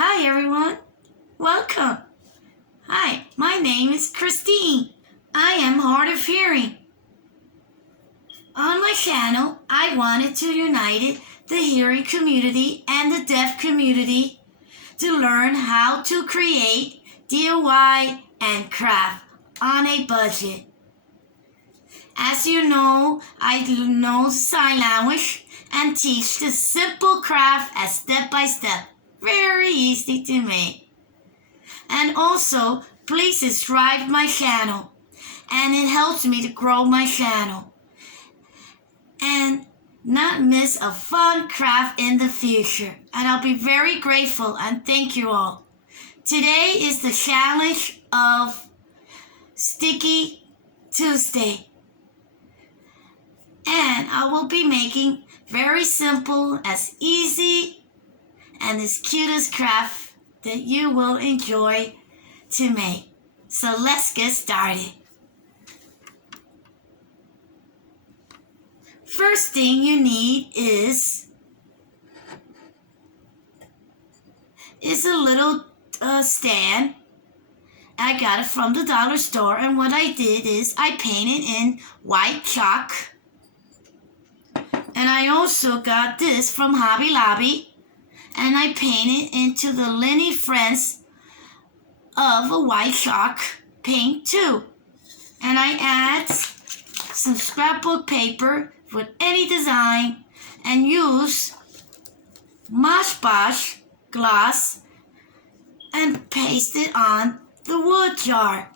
Hi everyone, welcome. Hi, my name is Christine. I am hard of hearing. On my channel, I wanted to unite the hearing community and the deaf community to learn how to create, DIY, and craft on a budget. As you know, I know sign language and teach the simple craft as step by step. Very easy to make. And also, please subscribe my channel. And it helps me to grow my channel. And not miss a fun craft in the future. And I'll be very grateful and thank you all. Today is the challenge of Sticky Tuesday. And I will be making very simple, as easy, and as cute as craft that you will enjoy to make. So let's get started. First thing you need is a little stand. I got it from the dollar store, and what I did is I painted in white chalk. And I also got this from Hobby Lobby, and I painted into the linene fronts of a white chalk paint too. And I add some scrapbook paper with any design and use Mosh Bosh gloss and paste it on the wood jar.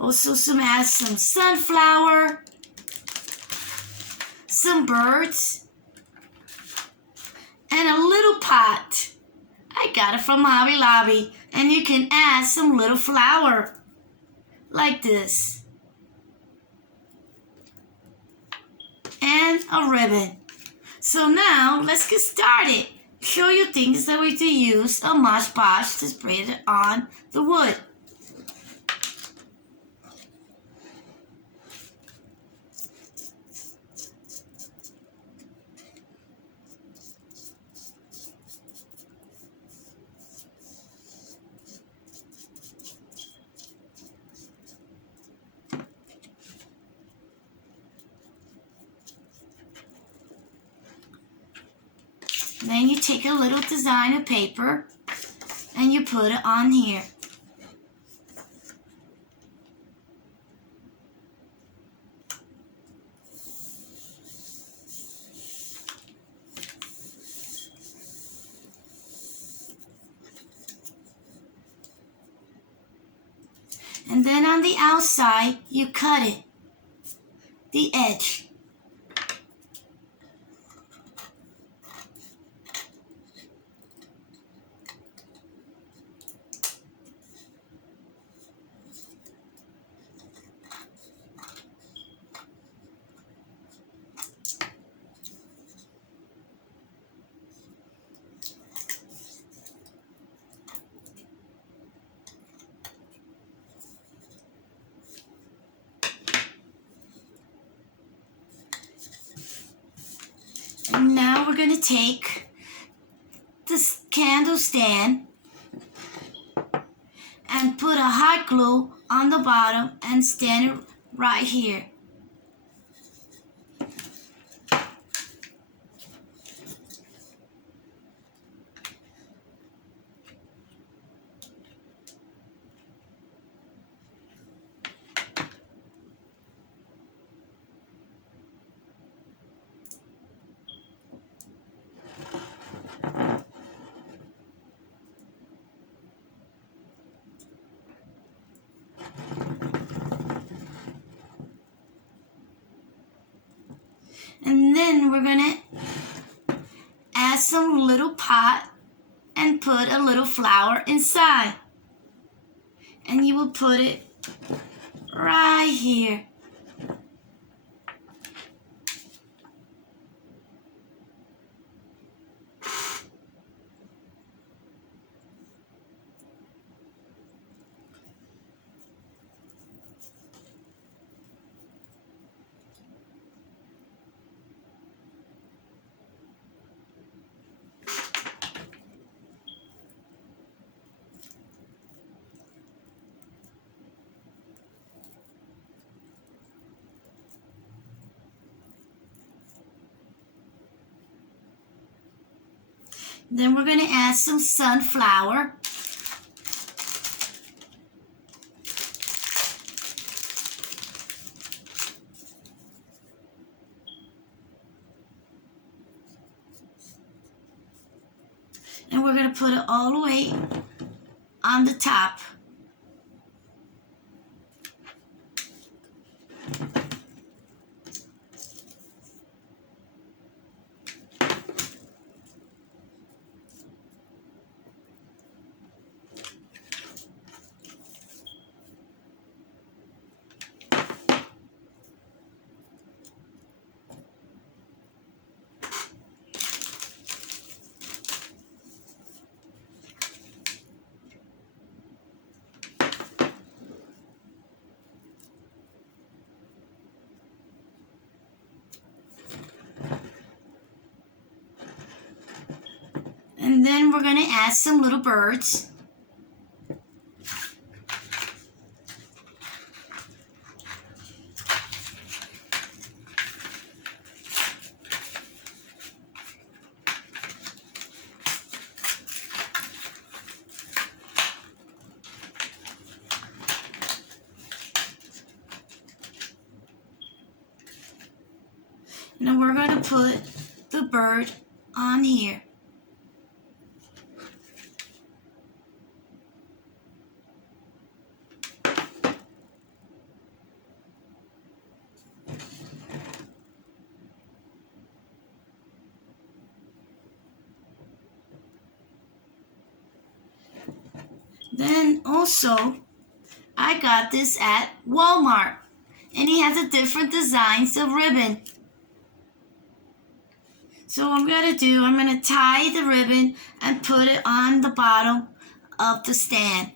Also add some sunflower, some birds, and a little pot. I got it from Hobby Lobby, and you can add some little flower like this and a ribbon. So now let's get started. Show you things that we do use a Mosh Bosh to spray it on the wood. Then you take a little design of paper and you put it on here. And then on the outside, you cut it, the edge. And now we're going to take this candle stand and put a hot glue on the bottom and stand it right here. And then we're going to add some little pot and put a little flower inside. And you will put it right here. Then we're going to add some sunflower. And we're going to put it all the way on the top. And then we're going to add some little birds. And then we're going to put the bird on here. Then also, I got this at Walmart. And he has a different designs of ribbon. So what I'm going to do, I'm going to tie the ribbon and put it on the bottom of the stand.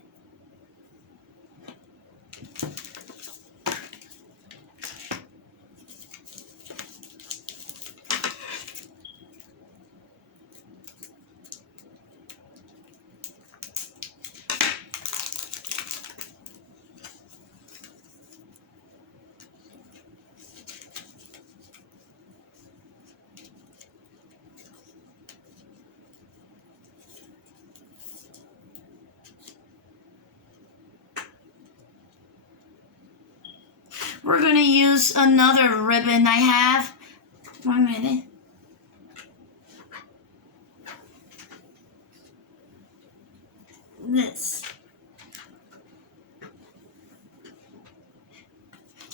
We're going to use another ribbon I have. 1 minute. This.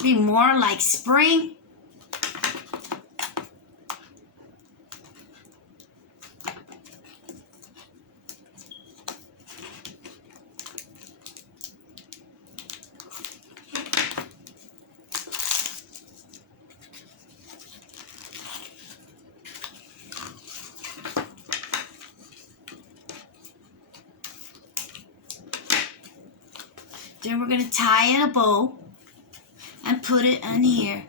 Be more like spring. Then we're going to tie in a bow and put it on here.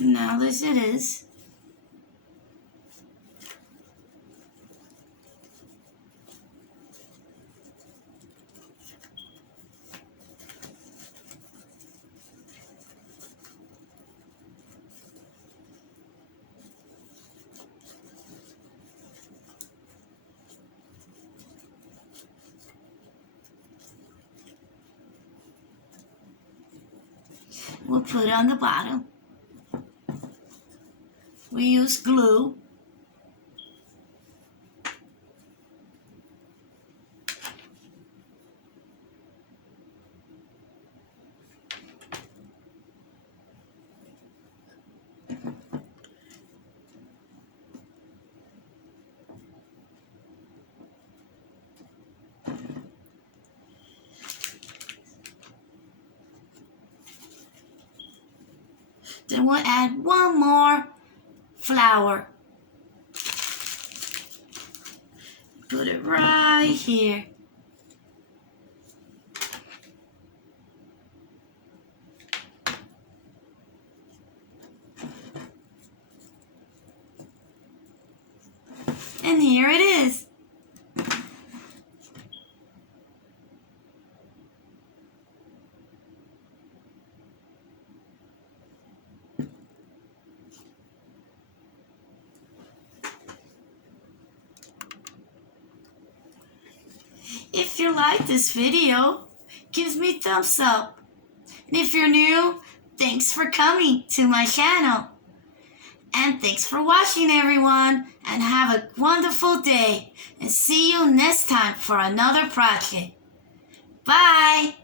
Now this it is. We'll put it on the bottom. we use glue. Then we'll add one more flower. Put it right here. And here it is. If you like this video, give me a thumbs up. And if you're new, thanks for coming to my channel. And thanks for watching, everyone. And have a wonderful day. And see you next time for another project. Bye.